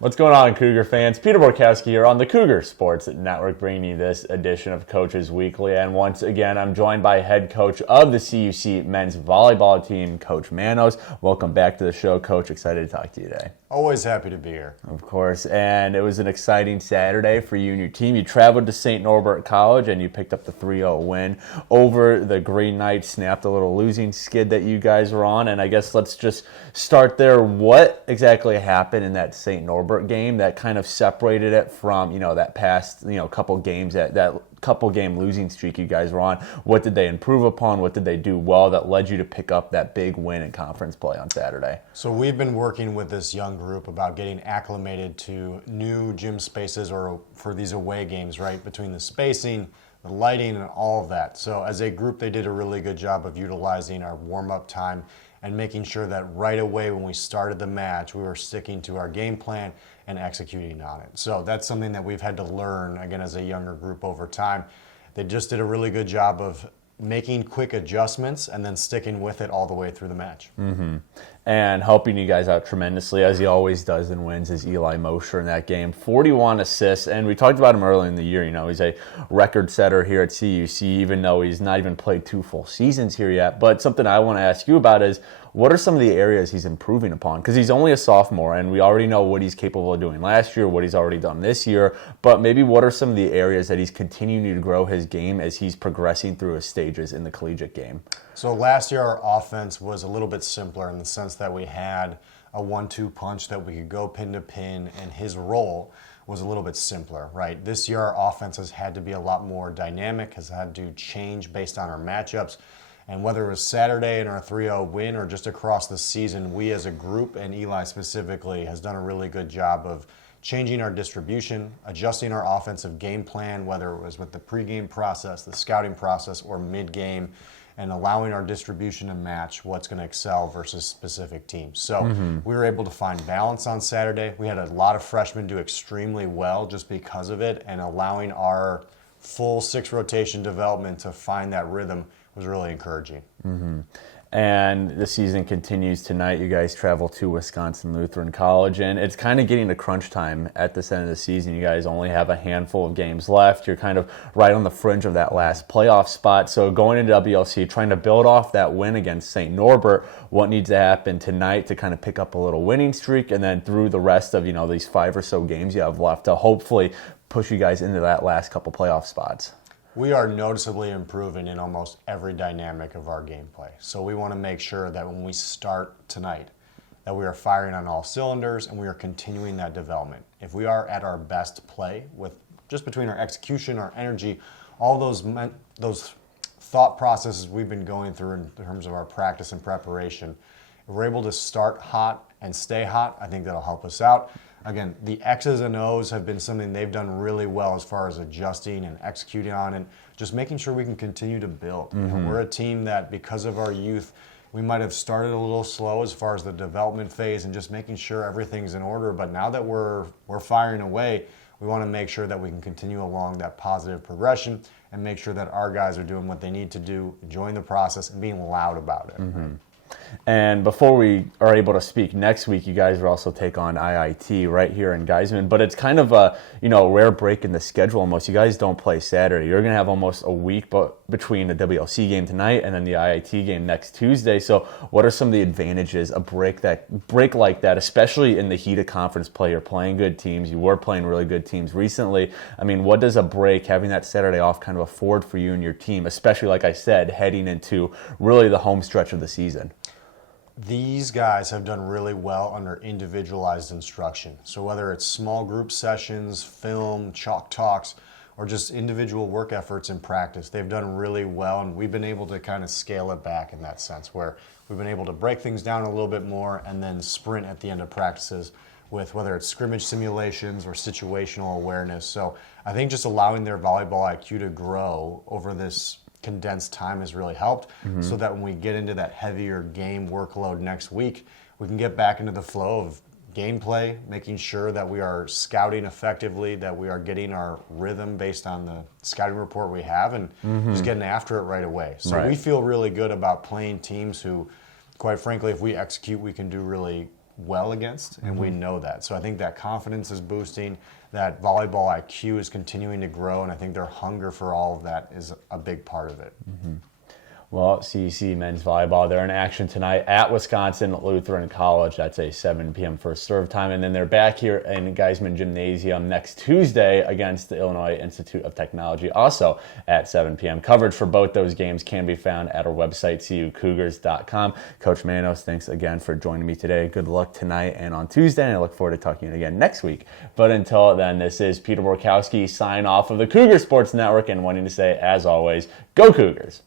What's going on, Cougar fans? Peter Borkowski here on the Cougar Sports Network, bringing you this edition of Coaches Weekly. And once again, I'm joined by head coach of the CUC men's volleyball team, Coach Manos. Welcome back to the show, Coach. Excited to talk to you today. Always happy to be here. Of course. And it was an exciting Saturday for you and your team. You traveled to St. Norbert College and you picked up the 3-0 win over the Green Knights, snapped a little losing skid that you guys were on. And I guess let's just start there. What exactly happened in that St. Norbert game that kind of separated it from, that past, couple games, that couple game losing streak you guys were on? What did they improve upon? What did they do well that led you to pick up that big win in conference play on Saturday? So we've been working with this young group about getting acclimated to new gym spaces or for these away games, right? Between the spacing, the lighting, and all of that. So as a group, they did a really good job of utilizing our warm-up time and making sure that right away when we started the match, we were sticking to our game plan and executing on it. So that's something that we've had to learn, again, as a younger group over time. They just did a really good job of making quick adjustments and then sticking with it all the way through the match. Mm-hmm. And helping you guys out tremendously, as he always does and wins, is Eli Mosher in that game. 41 assists, and we talked about him early in the year. He's a record setter here at CUC, even though he's not even played 2 full seasons here yet. But something I want to ask you about is, what are some of the areas he's improving upon? Because he's only a sophomore, and we already know what he's capable of doing last year, what he's already done this year. But maybe what are some of the areas that he's continuing to grow his game as he's progressing through his stages in the collegiate game? So last year our offense was a little bit simpler in the sense that we had a 1-2 punch that we could go pin to pin, and his role was a little bit simpler, right? This year our offense has had to be a lot more dynamic, has had to change based on our matchups. And whether it was Saturday in our 3-0 win or just across the season, we as a group, and Eli specifically, has done a really good job of changing our distribution, adjusting our offensive game plan, whether it was with the pregame process, the scouting process, or mid-game, and allowing our distribution to match what's going to excel versus specific teams. So we were able to find balance on Saturday. We had a lot of freshmen do extremely well just because of it, and allowing our full 6 rotation development to find that rhythm was really encouraging. Mm-hmm. And the season continues tonight. You guys travel to Wisconsin Lutheran College, and it's kind of getting to crunch time at this end of the season. You guys only have a handful of games left. You're kind of right on the fringe of that last playoff spot. So going into WLC, trying to build off that win against St. Norbert, what needs to happen tonight to kind of pick up a little winning streak, and then through the rest of these 5 or so games you have left to hopefully push you guys into that last couple playoff spots? We are noticeably improving in almost every dynamic of our gameplay. So we want to make sure that when we start tonight, that we are firing on all cylinders and we are continuing that development. If we are at our best play with just between our execution, our energy, all those thought processes we've been going through in terms of our practice and preparation, if we're able to start hot and stay hot, I think that'll help us out. Again, the X's and O's have been something they've done really well as far as adjusting and executing on and just making sure we can continue to build. We're a team that, because of our youth, we might have started a little slow as far as the development phase and just making sure everything's in order. But now that we're firing away, we want to make sure that we can continue along that positive progression and make sure that our guys are doing what they need to do, enjoying the process, and being loud about it. Mm-hmm. And before we are able to speak next week, you guys will also take on IIT right here in Geisman. But it's kind of a rare break in the schedule almost. You guys don't play Saturday. You're going to have almost a week between the WLC game tonight and then the IIT game next Tuesday. So what are some of the advantages a break like that, especially in the heat of conference play? You're playing good teams. You were playing really good teams recently. I mean, what does a break, having that Saturday off, kind of afford for you and your team, especially, like I said, heading into really the home stretch of the season? These guys have done really well under individualized instruction. So whether it's small group sessions, film, chalk talks, or just individual work efforts in practice, they've done really well, and we've been able to kind of scale it back in that sense, where we've been able to break things down a little bit more and then sprint at the end of practices with whether it's scrimmage simulations or situational awareness. So I think just allowing their volleyball IQ to grow over this condensed time has really helped, so that when we get into that heavier game workload next week, we can get back into the flow of gameplay, making sure that we are scouting effectively, that we are getting our rhythm based on the scouting report we have, and just getting after it right away. So we feel really good about playing teams who, quite frankly, if we execute, we can do really well against, and we know that. So I think that confidence is boosting, that volleyball IQ is continuing to grow, and I think their hunger for all of that is a big part of it. Well, CUC men's volleyball, they're in action tonight at Wisconsin Lutheran College. That's a 7 p.m. first serve time. And then they're back here in Geisman Gymnasium next Tuesday against the Illinois Institute of Technology, also at 7 p.m. Coverage for both those games can be found at our website, cucougars.com. Coach Manos, thanks again for joining me today. Good luck tonight and on Tuesday, and I look forward to talking to you again next week. But until then, this is Peter Borkowski, sign off of the Cougar Sports Network, and wanting to say, as always, go Cougars!